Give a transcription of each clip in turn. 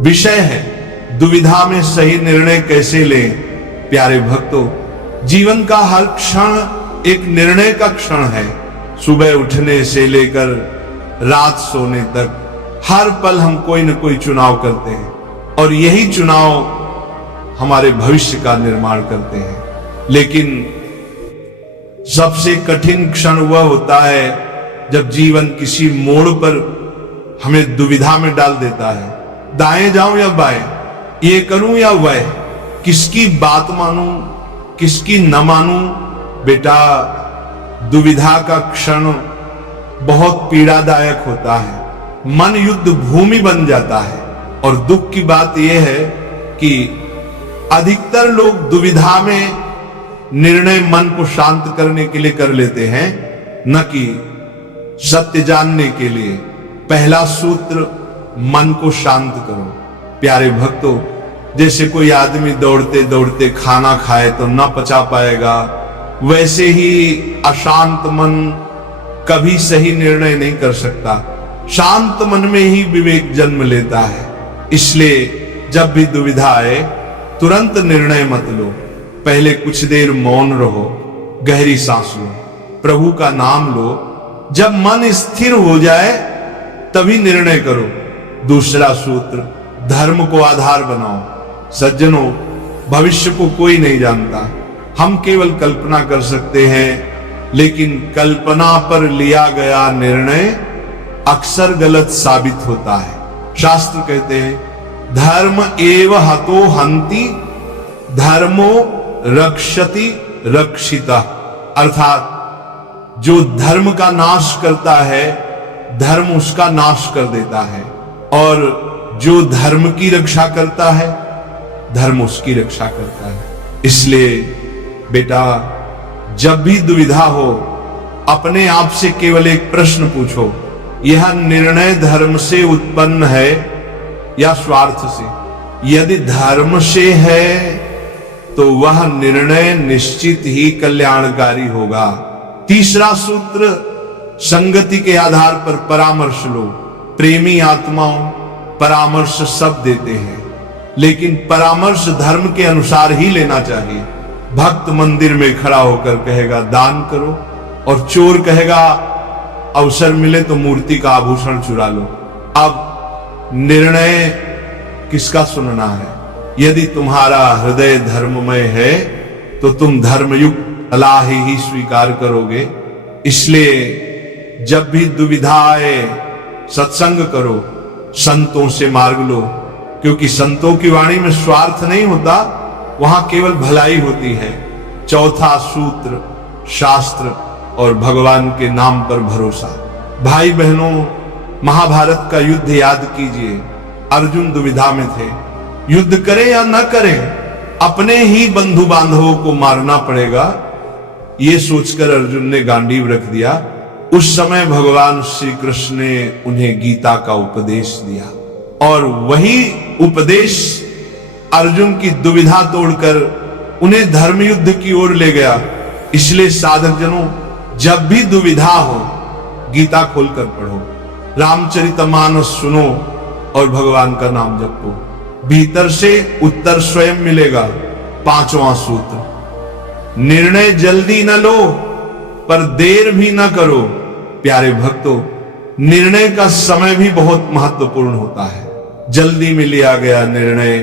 विषय है। दुविधा में सही निर्णय कैसे लें। प्यारे भक्तों, जीवन का हर क्षण एक निर्णय का क्षण है। सुबह उठने से लेकर रात सोने तक हर पल हम कोई न कोई चुनाव करते हैं और यही चुनाव हमारे भविष्य का निर्माण करते हैं। लेकिन सबसे कठिन क्षण वह होता है जब जीवन किसी मोड़ पर हमें दुविधा में डाल देता है। दाएं जाऊं या बाएं, ये करूं या वह, किसकी बात मानूं किसकी न मानूं। बेटा, दुविधा का क्षण बहुत पीड़ादायक होता है। मन युद्ध भूमि बन जाता है। और दुख की बात यह है कि अधिकतर लोग दुविधा में निर्णय मन को शांत करने के लिए कर लेते हैं, न कि सत्य जानने के लिए। पहला सूत्र, मन को शांत करो। प्यारे भक्तों, जैसे कोई आदमी दौड़ते दौड़ते खाना खाए तो न पचा पाएगा, वैसे ही अशांत मन कभी सही निर्णय नहीं कर सकता। शांत मन में ही विवेक जन्म लेता है। इसलिए जब भी दुविधा आए तुरंत निर्णय मत लो। पहले कुछ देर मौन रहो, गहरी सांस लो, प्रभु का नाम लो। जब मन स्थिर हो जाए तभी निर्णय करो। दूसरा सूत्र, धर्म को आधार बनाओ। सज्जनों, भविष्य को कोई नहीं जानता। हम केवल कल्पना कर सकते हैं, लेकिन कल्पना पर लिया गया निर्णय अक्सर गलत साबित होता है। शास्त्र कहते हैं, धर्म एव हतो हन्ति धर्मो रक्षति रक्षिता। अर्थात जो धर्म का नाश करता है, धर्म उसका नाश कर देता है, और जो धर्म की रक्षा करता है, धर्म उसकी रक्षा करता है। इसलिए बेटा, जब भी दुविधा हो, अपने आप से केवल एक प्रश्न पूछो, यह निर्णय धर्म से उत्पन्न है या स्वार्थ से। यदि धर्म से है तो वह निर्णय निश्चित ही कल्याणकारी होगा। तीसरा सूत्र, संगति के आधार पर परामर्श लो। प्रेमी आत्माओं परामर्श सब देते हैं, लेकिन परामर्श धर्म के अनुसार ही लेना चाहिए। भक्त मंदिर में खड़ा होकर कहेगा दान करो, और चोर कहेगा अवसर मिले तो मूर्ति का आभूषण चुरा लो। अब निर्णय किसका सुनना है? यदि तुम्हारा हृदय धर्ममय है तो तुम धर्मयुक्त सलाह ही स्वीकार करोगे। इसलिए जब भी दुविधा आए, सत्संग करो, संतों से मार्ग लो, क्योंकि संतों की वाणी में स्वार्थ नहीं होता, वहां केवल भलाई होती है। चौथा सूत्र, शास्त्र और भगवान के नाम पर भरोसा। भाई बहनों, महाभारत का युद्ध याद कीजिए। अर्जुन दुविधा में थे, युद्ध करें या न करें, अपने ही बंधु बांधवों को मारना पड़ेगा, ये सोचकर अर्जुन ने गांडीव रख दिया। उस समय भगवान श्री कृष्ण ने उन्हें गीता का उपदेश दिया, और वही उपदेश अर्जुन की दुविधा तोड़कर उन्हें धर्मयुद्ध की ओर ले गया। इसलिए साधक जनों, जब भी दुविधा हो, गीता खोलकर पढ़ो, रामचरितमानस सुनो और भगवान का नाम जपो। भीतर से उत्तर स्वयं मिलेगा। पांचवां सूत्र, निर्णय जल्दी न लो पर देर भी न करो। प्यारे भक्तों, निर्णय का समय भी बहुत महत्वपूर्ण होता है। जल्दी में लिया गया निर्णय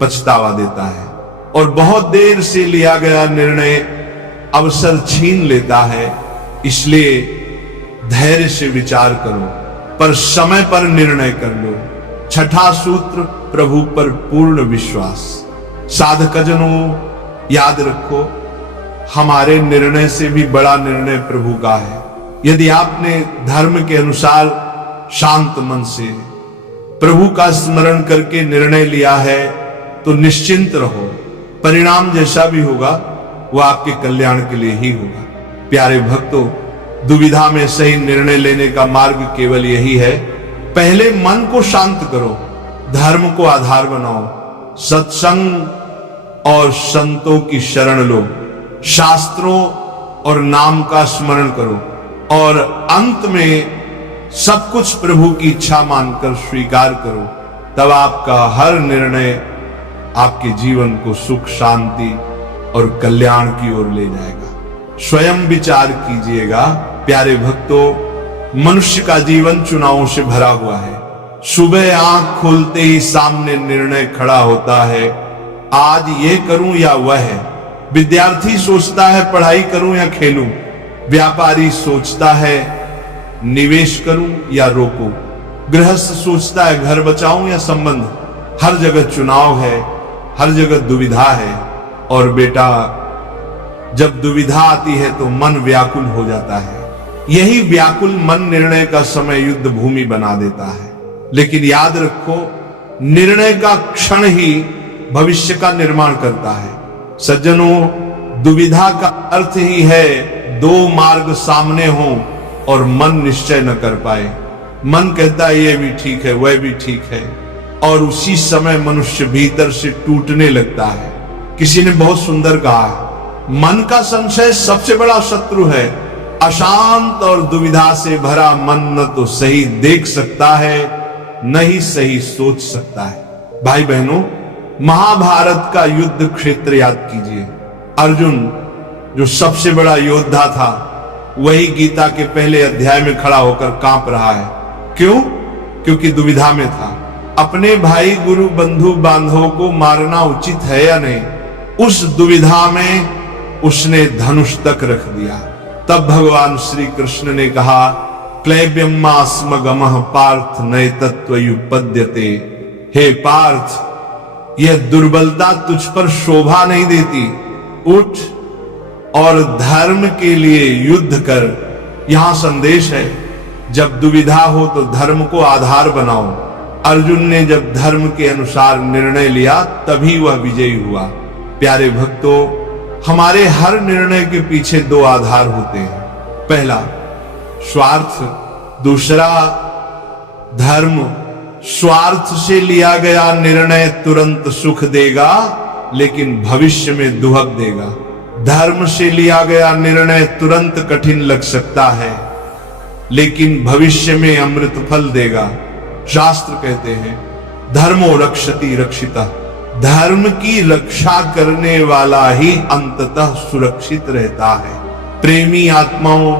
पछतावा देता है, और बहुत देर से लिया गया निर्णय अवसर छीन लेता है। इसलिए धैर्य से विचार करो, पर समय पर निर्णय कर लो। छठा सूत्र, प्रभु पर पूर्ण विश्वास। साधकजनों, याद रखो, हमारे निर्णय से भी बड़ा निर्णय प्रभु का है। यदि आपने धर्म के अनुसार शांत मन से प्रभु का स्मरण करके निर्णय लिया है तो निश्चिंत रहो। परिणाम जैसा भी होगा वह आपके कल्याण के लिए ही होगा। प्यारे भक्तों, दुविधा में सही निर्णय लेने का मार्ग केवल यही है। पहले मन को शांत करो, धर्म को आधार बनाओ, सत्संग और संतों की शरण लो, शास्त्रों और नाम का स्मरण करो, और अंत में सब कुछ प्रभु की इच्छा मानकर स्वीकार करो। तब आपका हर निर्णय आपके जीवन को सुख, शांति और कल्याण की ओर ले जाएगा। स्वयं विचार कीजिएगा प्यारे भक्तों, मनुष्य का जीवन चुनावों से भरा हुआ है। सुबह आंख खोलते ही सामने निर्णय खड़ा होता है, आज ये करूं या वह है। विद्यार्थी सोचता है पढ़ाई करूं या खेलूं। व्यापारी सोचता है निवेश करूं या रोकूं। गृहस्थ सोचता है घर बचाऊं या संबंध। हर जगह चुनाव है, हर जगह दुविधा है। और बेटा, जब दुविधा आती है तो मन व्याकुल हो जाता है। यही व्याकुल मन निर्णय का समय युद्ध भूमि बना देता है। लेकिन याद रखो, निर्णय का क्षण ही भविष्य का निर्माण करता है। सज्जनों, दुविधा का अर्थ ही है दो मार्ग सामने हो और मन निश्चय न कर पाए। मन कहता है ये भी ठीक है, वह भी ठीक है, और उसी समय मनुष्य भीतर से टूटने लगता है। किसी ने बहुत सुंदर कहा, मन का संशय सबसे बड़ा शत्रु है। अशांत और दुविधा से भरा मन न तो सही देख सकता है, न ही सही सोच सकता है। भाई बहनों, महाभारत का युद्ध क्षेत्र याद कीजिए। अर्जुन जो सबसे बड़ा योद्धा था, वही गीता के पहले अध्याय में खड़ा होकर कांप रहा है। क्यों? क्योंकि दुविधा में था। अपने भाई, गुरु, बंधु बांधवों को मारना उचित है या नहीं, उस दुविधा में उसने धनुष तक रख दिया। तब भगवान श्री कृष्ण ने कहा, क्लैब्यमास्म गमः पार्थ नैतत्वयुपद्यते। हे पार्थ, यह दुर्बलता तुझ पर शोभा नहीं देती। उठ और धर्म के लिए युद्ध कर। यहां संदेश है, जब दुविधा हो तो धर्म को आधार बनाओ। अर्जुन ने जब धर्म के अनुसार निर्णय लिया, तभी वह विजयी हुआ। प्यारे भक्तों, हमारे हर निर्णय के पीछे दो आधार होते हैं। पहला स्वार्थ, दूसरा धर्म। स्वार्थ से लिया गया निर्णय तुरंत सुख देगा, लेकिन भविष्य में दुहक देगा। धर्म से लिया गया निर्णय तुरंत कठिन लग सकता है, लेकिन भविष्य में अमृत फल देगा। शास्त्र कहते हैं, धर्मो रक्षति रक्षितः। धर्म की रक्षा करने वाला ही अंततः सुरक्षित रहता है। प्रेमी आत्माओं,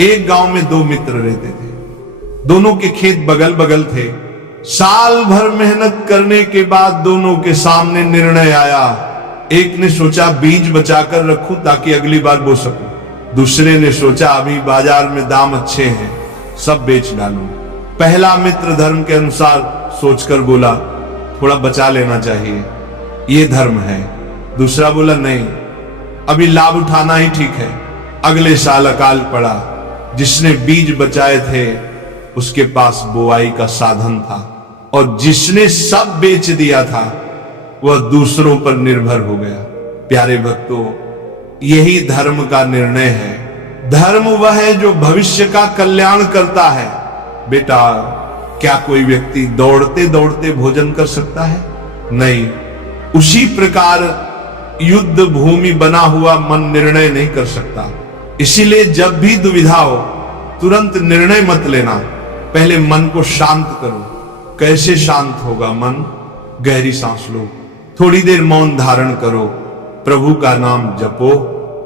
एक गांव में दो मित्र रहते थे। दोनों के खेत बगल बगल थे। साल भर मेहनत करने के बाद दोनों के सामने निर्णय आया। एक ने सोचा बीज बचाकर रखूं ताकि अगली बार बो सकूं। दूसरे ने सोचा अभी बाजार में दाम अच्छे हैं, सब बेच डालूं। पहला मित्र धर्म के अनुसार सोचकर बोला, थोड़ा बचा लेना चाहिए, ये धर्म है। दूसरा बोला, नहीं, अभी लाभ उठाना ही ठीक है। अगले साल अकाल पड़ा। जिसने बीज बचाए थे उसके पास बुआई का साधन था, और जिसने सब बेच दिया था वह दूसरों पर निर्भर हो गया। प्यारे भक्तों, यही धर्म का निर्णय है। धर्म वह है जो भविष्य का कल्याण करता है। बेटा, क्या कोई व्यक्ति दौड़ते दौड़ते भोजन कर सकता है? नहीं। उसी प्रकार युद्ध भूमि बना हुआ मन निर्णय नहीं कर सकता। इसीलिए जब भी दुविधा हो, तुरंत निर्णय मत लेना। पहले मन को शांत करो। कैसे शांत होगा मन? गहरी सांस लो, थोड़ी देर मौन धारण करो, प्रभु का नाम जपो,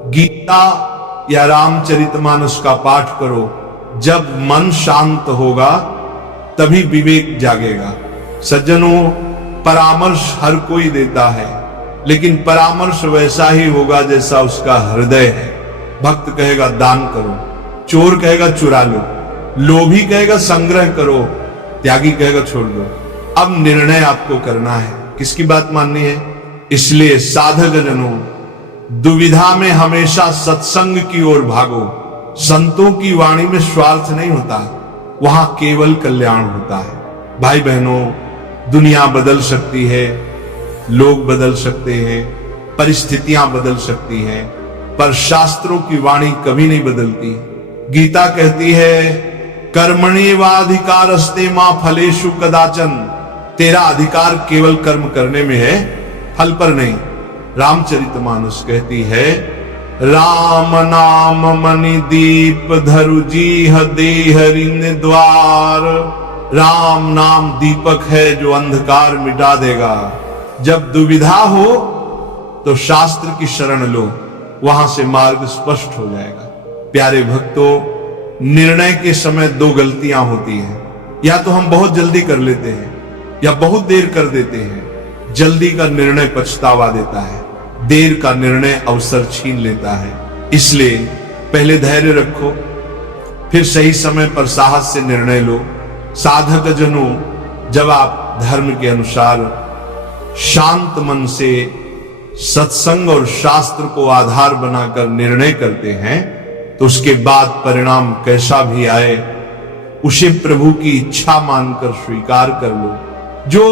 गीता या रामचरितमानस का पाठ करो। जब मन शांत होगा तभी विवेक जागेगा। सज्जनों, परामर्श हर कोई देता है, लेकिन परामर्श वैसा ही होगा जैसा उसका हृदय है। भक्त कहेगा दान करो, चोर कहेगा चुरा लो, लोभी कहेगा संग्रह करो, त्यागी कहेगा छोड़ दो। अब निर्णय आपको करना है, किसकी बात माननी है। इसलिए साधक जनों, दुविधा में हमेशा सत्संग की ओर भागो। संतों की वाणी में स्वार्थ नहीं होता, वहां केवल कल्याण होता है। भाई बहनों, दुनिया बदल सकती है, लोग बदल सकते हैं, परिस्थितियां बदल सकती हैं, पर शास्त्रों की वाणी कभी नहीं बदलती। गीता कहती है, कर्मण्येवाधिकारस्ते मा फलेषु कदाचन। तेरा अधिकार केवल कर्म करने में है, फल पर नहीं। रामचरितमानस कहती है, राम नाम मणि दीप धरु जीह देह ऋण द्वार। राम नाम दीपक है जो अंधकार मिटा देगा। जब दुविधा हो तो शास्त्र की शरण लो, वहां से मार्ग स्पष्ट हो जाएगा। प्यारे भक्तों, निर्णय के समय दो गलतियां होती हैं। या तो हम बहुत जल्दी कर लेते हैं या बहुत देर कर देते हैं। जल्दी का निर्णय पछतावा देता है, देर का निर्णय अवसर छीन लेता है। इसलिए पहले धैर्य रखो, फिर सही समय पर साहस से निर्णय लो। साधक जनों, जब आप धर्म के अनुसार शांत मन से सत्संग और शास्त्र को आधार बनाकर निर्णय करते हैं तो उसके बाद परिणाम कैसा भी आए उसे प्रभु की इच्छा मानकर स्वीकार कर लो। जो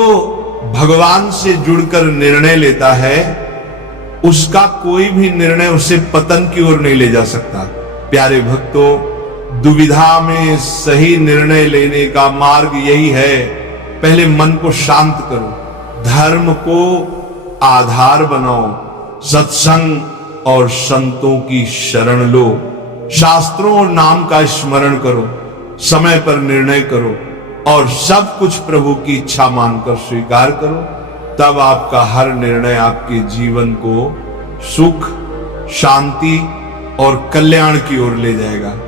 भगवान से जुड़कर निर्णय लेता है उसका कोई भी निर्णय उसे पतन की ओर नहीं ले जा सकता। प्यारे भक्तों, दुविधा में सही निर्णय लेने का मार्ग यही है, पहले मन को शांत करो, धर्म को आधार बनाओ, सत्संग और संतों की शरण लो, शास्त्रों और नाम का स्मरण करो, समय पर निर्णय करो और सब कुछ प्रभु की इच्छा मानकर स्वीकार करो। तब आपका हर निर्णय आपके जीवन को सुख, शांति और कल्याण की ओर ले जाएगा।